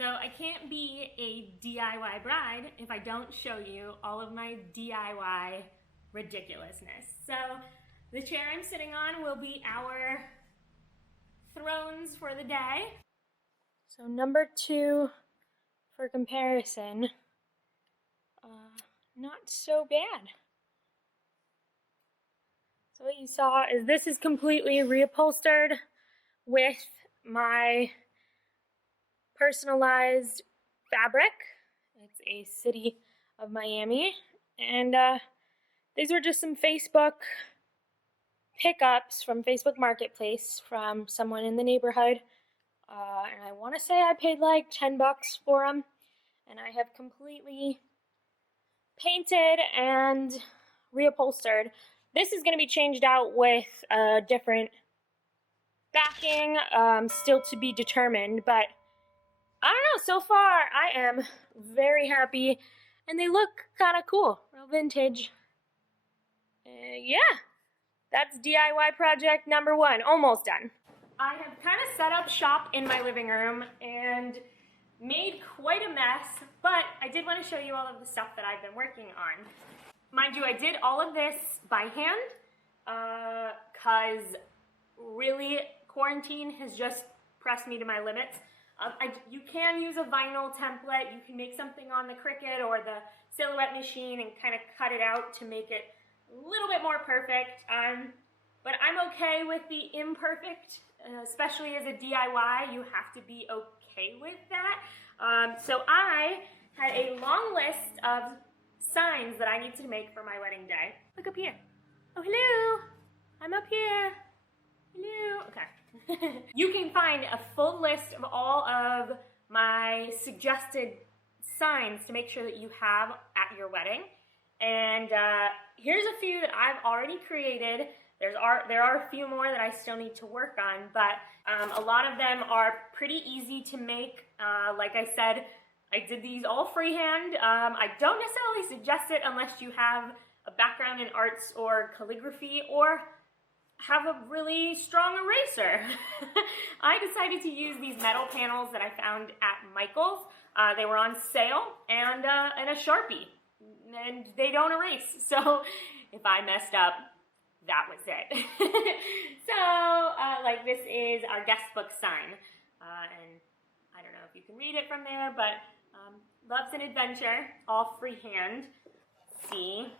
So I can't be a DIY bride if I don't show you all of my DIY ridiculousness. So the chair I'm sitting on will be our thrones for the day. So number 2 for comparison, not so bad. So what you saw is this is completely reupholstered with my personalized fabric. It's a City of Miami, and these were just some Facebook pickups from Facebook Marketplace from someone in the neighborhood, and I want to say I paid like $10 for them, and I have completely painted and reupholstered. This is going to be changed out with a different backing, still to be determined, but I don't know, so far I am very happy, and they look kind of cool, real vintage. Yeah, that's DIY project number 1, almost done. I have kind of set up shop in my living room and made quite a mess, but I did want to show you all of the stuff that I've been working on. Mind you, I did all of this by hand, because really quarantine has just pressed me to my limits. You can use a vinyl template. You can make something on the Cricut or the Silhouette machine and kind of cut it out to make it a little bit more perfect. But I'm okay with the imperfect, especially as a DIY. You have to be okay with that. So I had a long list of signs that I need to make for my wedding day. Look up here. Oh, hello. I'm up here. Hello. Okay. You can find a full list of all of my suggested signs to make sure that you have at your wedding. And here's a few that I've already created. There are a few more that I still need to work on, but a lot of them are pretty easy to make. Like I said, I did these all freehand. I don't necessarily suggest it unless you have a background in arts or calligraphy or have a really strong eraser. I decided to use these metal panels that I found at Michael's. They were on sale, and a Sharpie, and they don't erase. So if I messed up, that was it. So like this is our guest book sign, and I don't know if you can read it from there, but loves an adventure, all freehand. See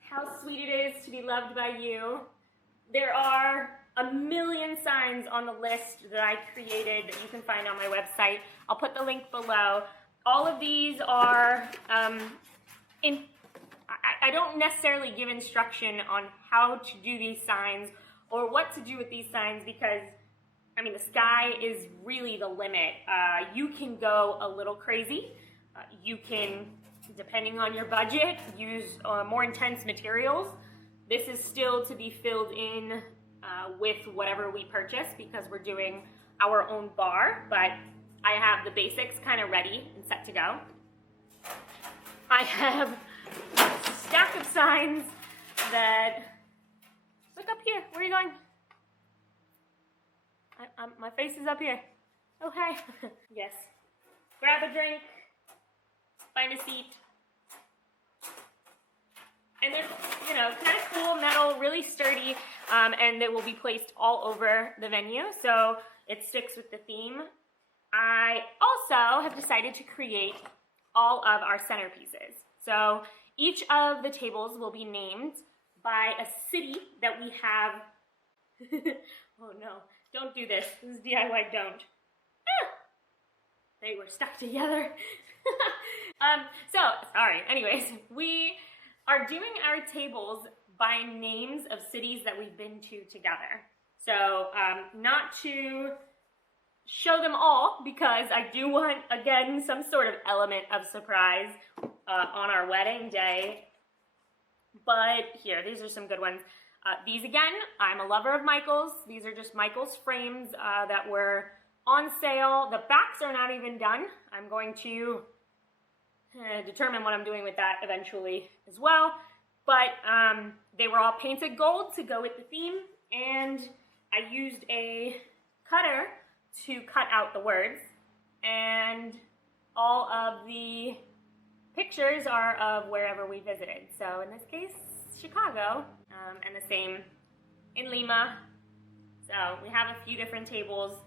how sweet it is to be loved by you. There are a million signs on the list that I created that you can find on my website. I'll put the link below. All of these are, I don't necessarily give instruction on how to do these signs or what to do with these signs because, I mean, the sky is really the limit. You can go a little crazy. You can, depending on your budget, use more intense materials. This is still to be filled in with whatever we purchase because we're doing our own bar, but I have the basics kind of ready and set to go. I have a stack of signs that, look up here, where are you going? My face is up here. Oh, hi. Yes. Grab a drink, find a seat. And they're, you know, kind of cool, metal, really sturdy, and they will be placed all over the venue, so it sticks with the theme. I also have decided to create all of our centerpieces. So each of the tables will be named by a city that we have. Oh no, don't do this. This is DIY, don't. Ah! They were stuck together. Sorry. Anyways, we are doing our tables by names of cities that we've been to together. So not to show them all because I do want, again, some sort of element of surprise on our wedding day. But here, these are some good ones. These again, I'm a lover of Michael's. These are just Michael's frames that were on sale. The backs are not even done. I'm going to determine what I'm doing with that eventually as well. But they were all painted gold to go with the theme, and I used a cutter to cut out the words. and all of the pictures are of wherever we visited. So in this case, Chicago, and the same in Lima. So we have a few different tables.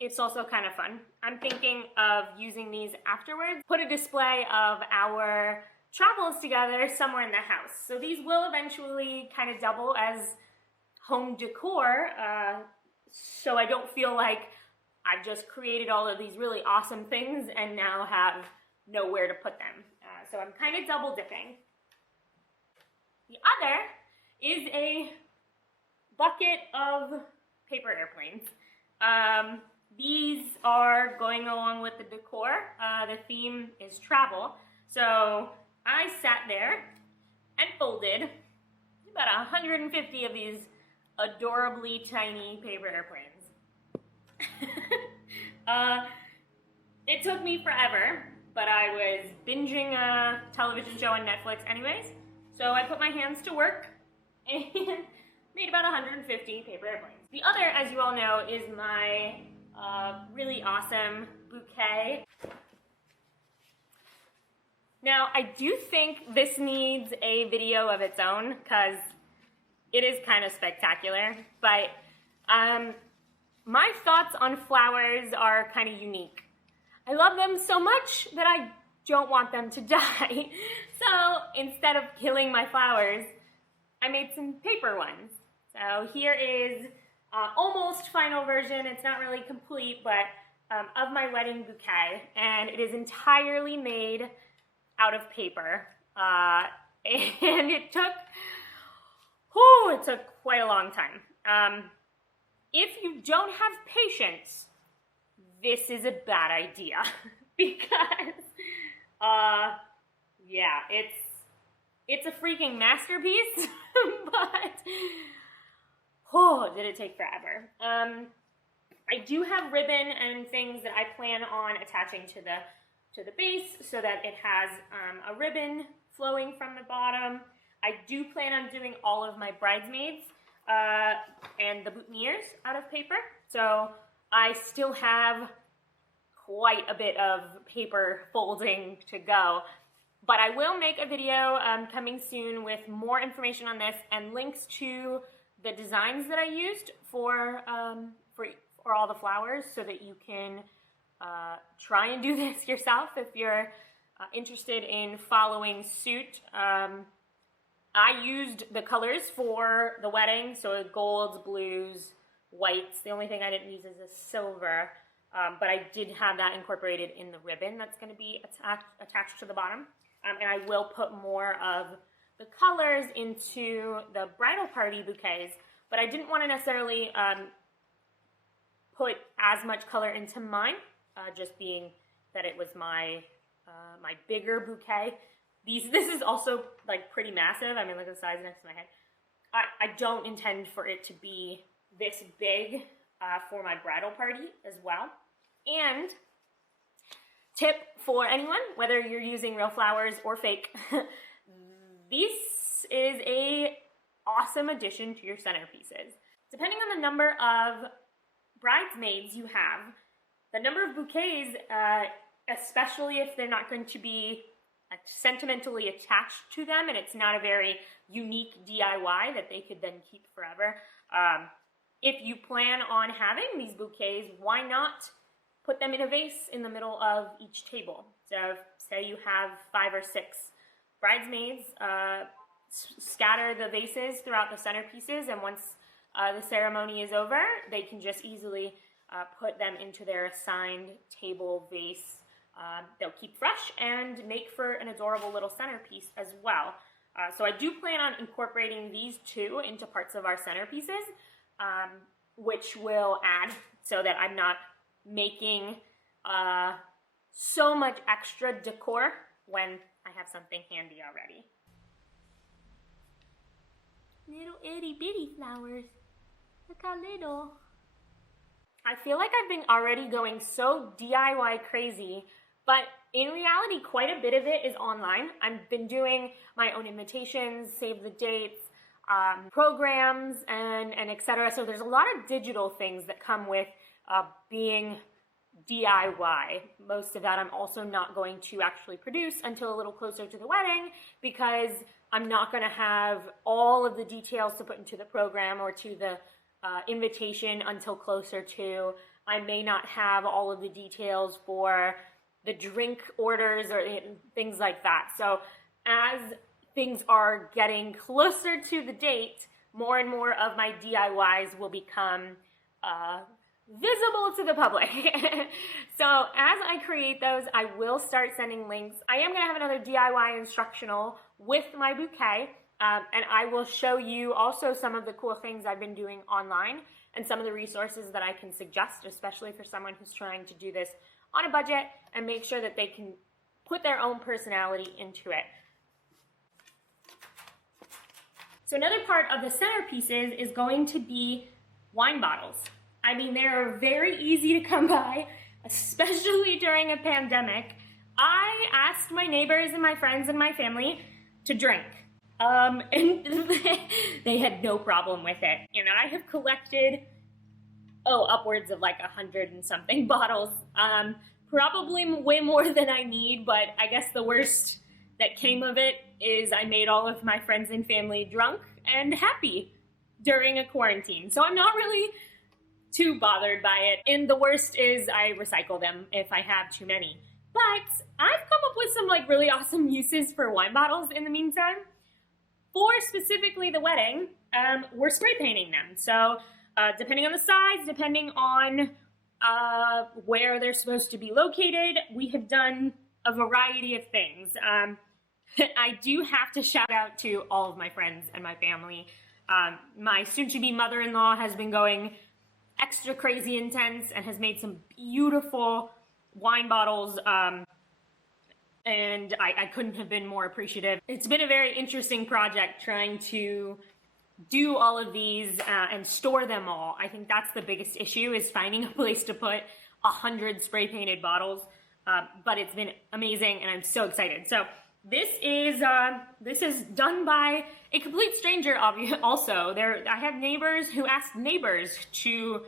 It's also kind of fun. I'm thinking of using these afterwards. Put a display of our travels together somewhere in the house. So these will eventually kind of double as home decor, so I don't feel like I've just created all of these really awesome things and now have nowhere to put them. So I'm kind of double dipping. The other is a bucket of paper airplanes. These are going along with the decor. The theme is travel. So I sat there and folded about 150 of these adorably tiny paper airplanes. It took me forever, but I was binging a television show on Netflix anyways, so I put my hands to work and made about 150 paper airplanes. The other, as you all know, is my really awesome bouquet. Now, I do think this needs a video of its own because it is kind of spectacular, but my thoughts on flowers are kind of unique. I love them so much that I don't want them to die. So instead of killing my flowers, I made some paper ones. So here is almost final version. It's not really complete, but of my wedding bouquet, and it is entirely made out of paper. And it took quite a long time. If you don't have patience, this is a bad idea because, yeah, it's a freaking masterpiece, but, did it take forever. I do have ribbon and things that I plan on attaching to the base so that it has a ribbon flowing from the bottom. I do plan on doing all of my bridesmaids and the boutonnieres out of paper. So I still have quite a bit of paper folding to go. But I will make a video coming soon with more information on this and links to the designs that I used for all the flowers so that you can try and do this yourself if you're interested in following suit. I used the colors for the wedding, so golds, blues, whites. The only thing I didn't use is a silver, but I did have that incorporated in the ribbon that's going to be attached to the bottom. And I will put more of the colors into the bridal party bouquets, but I didn't want to necessarily put as much color into mine, just being that it was my my bigger bouquet. This is also like pretty massive. I mean, look at the size next to my head. I don't intend for it to be this big for my bridal party as well. And tip for anyone, whether you're using real flowers or fake, this is a awesome addition to your centerpieces. Depending on the number of bridesmaids you have, the number of bouquets, especially if they're not going to be sentimentally attached to them and it's not a very unique DIY that they could then keep forever. If you plan on having these bouquets, why not put them in a vase in the middle of each table? So say you have 5 or 6 bridesmaids, scatter the vases throughout the centerpieces, and once the ceremony is over, they can just easily put them into their assigned table vase. They'll keep fresh and make for an adorable little centerpiece as well. So I do plan on incorporating these two into parts of our centerpieces, which will add so that I'm not making so much extra decor when I have something handy already. Little itty bitty flowers. Look how little. I feel like I've been already going so DIY crazy, but in reality, quite a bit of it is online. I've been doing my own invitations, save the dates, programs, and etc. So there's a lot of digital things that come with being DIY. Most of that I'm also not going to actually produce until a little closer to the wedding, because I'm not going to have all of the details to put into the program or to the invitation until closer to. I may not have all of the details for the drink orders or things like that. So as things are getting closer to the date, more and more of my DIYs will become visible to the public. So as I create those, I will start sending links. I am going to have another DIY instructional with my bouquet, and I will show you also some of the cool things I've been doing online and some of the resources that I can suggest, especially for someone who's trying to do this on a budget and make sure that they can put their own personality into it. So another part of the centerpieces is going to be wine bottles. I mean, they're very easy to come by, especially during a pandemic. I asked my neighbors and my friends and my family to drink, and they had no problem with it. And I have collected, upwards of like 100 and something bottles, probably way more than I need, but I guess the worst that came of it is I made all of my friends and family drunk and happy during a quarantine. So I'm not really too bothered by it. And the worst is I recycle them if I have too many. But I've come up with some like really awesome uses for wine bottles in the meantime. For specifically the wedding, we're spray painting them. So depending on the size, depending on where they're supposed to be located, we have done a variety of things. I do have to shout out to all of my friends and my family. My soon-to-be mother-in-law has been going extra crazy intense and has made some beautiful wine bottles, and I couldn't have been more appreciative. It's been a very interesting project trying to do all of these and store them all. I think that's the biggest issue, is finding a place to put 100 spray painted bottles, but it's been amazing and I'm so excited. So this is done by a complete stranger, also. I have neighbors who asked neighbors to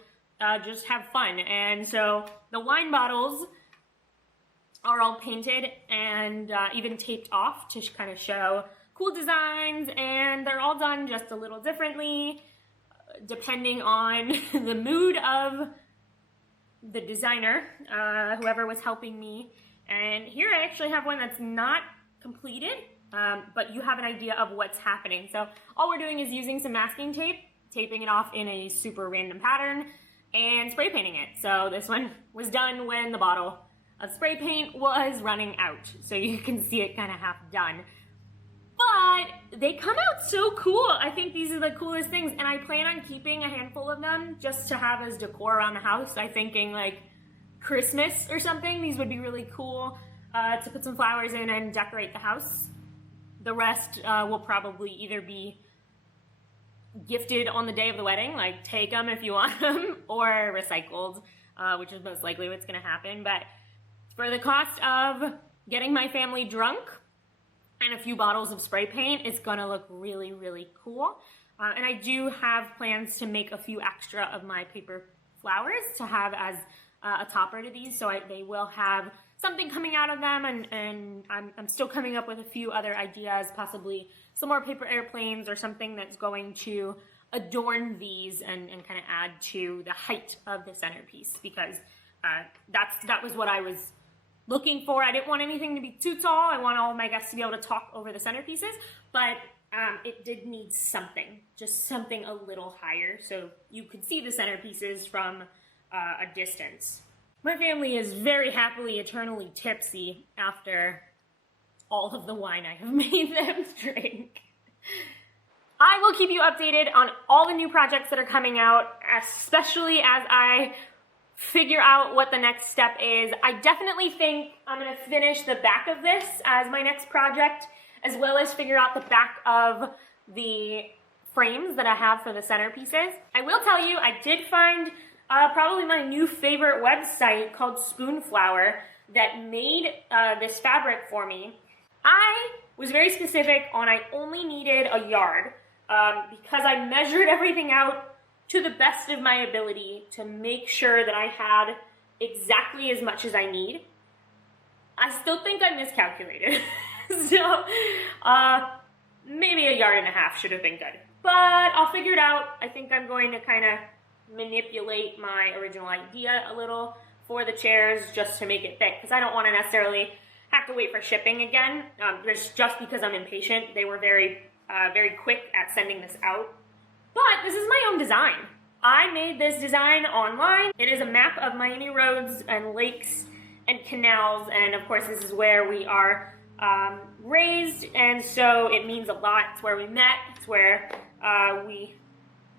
just have fun. And so the wine bottles are all painted and even taped off to kind of show cool designs. And they're all done just a little differently, depending on the mood of the designer, whoever was helping me. And here I actually have one that's not completed, but you have an idea of what's happening. So all we're doing is using some masking tape, taping it off in a super random pattern, and spray painting it. So this one was done when the bottle of spray paint was running out. So you can see it kind of half done. But they come out so cool. I think these are the coolest things, and I plan on keeping a handful of them just to have as decor around the house. I'm thinking like Christmas or something. These would be really cool to put some flowers in and decorate the house. The rest will probably either be gifted on the day of the wedding, like take them if you want them, or recycled, which is most likely what's going to happen. But for the cost of getting my family drunk and a few bottles of spray paint, it's going to look really, really cool. And I do have plans to make a few extra of my paper flowers to have as a topper to these, so they will have something coming out of them, and I'm still coming up with a few other ideas, possibly some more paper airplanes or something that's going to adorn these and kind of add to the height of the centerpiece, because that was what I was looking for. I didn't want anything to be too tall. I want all my guests to be able to talk over the centerpieces, but it did need something, just something a little higher, so you could see the centerpieces from a distance. My family is very happily eternally tipsy after all of the wine I have made them drink. I will keep you updated on all the new projects that are coming out, especially as I figure out what the next step is. I definitely think I'm going to finish the back of this as my next project, as well as figure out the back of the frames that I have for the centerpieces. I will tell you, I did find probably my new favorite website called Spoonflower that made this fabric for me. I was very specific on I only needed a yard because I measured everything out to the best of my ability to make sure that I had exactly as much as I need. I still think I miscalculated. So, maybe 1.5 yards should have been good. But I'll figure it out. I think I'm going to kind of manipulate my original idea a little for the chairs just to make it fit, because I don't want to necessarily have to wait for shipping again. Just because I'm impatient. They were very quick at sending this out. But this is my own design. I made this design online. It is a map of Miami roads and lakes and canals, and of course this is where we are raised, and so it means a lot. It's where we met. It's where we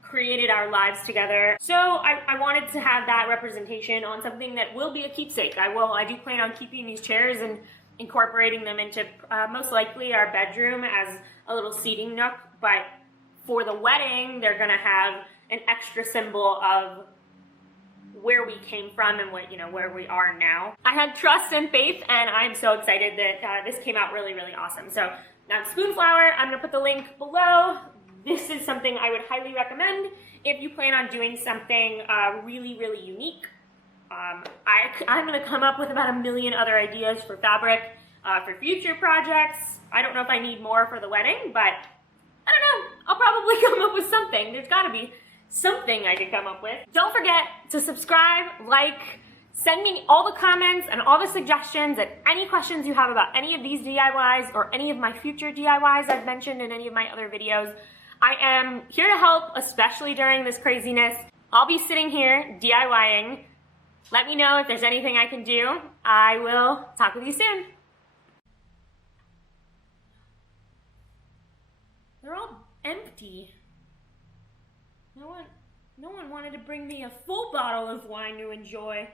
created our lives together. So I wanted to have that representation on something that will be a keepsake. I do plan on keeping these chairs and incorporating them into most likely our bedroom as a little seating nook, but for the wedding, they're gonna have an extra symbol of where we came from and where we are now. I had trust and faith, and I'm so excited that this came out really, really awesome. So now Spoonflower, I'm gonna put the link below. This is something I would highly recommend if you plan on doing something really, really unique. I'm gonna come up with about 1 million other ideas for fabric for future projects. I don't know if I need more for the wedding, but I don't know. I'll probably come up with something. There's gotta be something I can come up with. Don't forget to subscribe, like, send me all the comments and all the suggestions and any questions you have about any of these DIYs or any of my future DIYs I've mentioned in any of my other videos. I am here to help, especially during this craziness. I'll be sitting here DIYing. Let me know if there's anything I can do. I will talk with you soon. They're all empty. No one wanted to bring me a full bottle of wine to enjoy.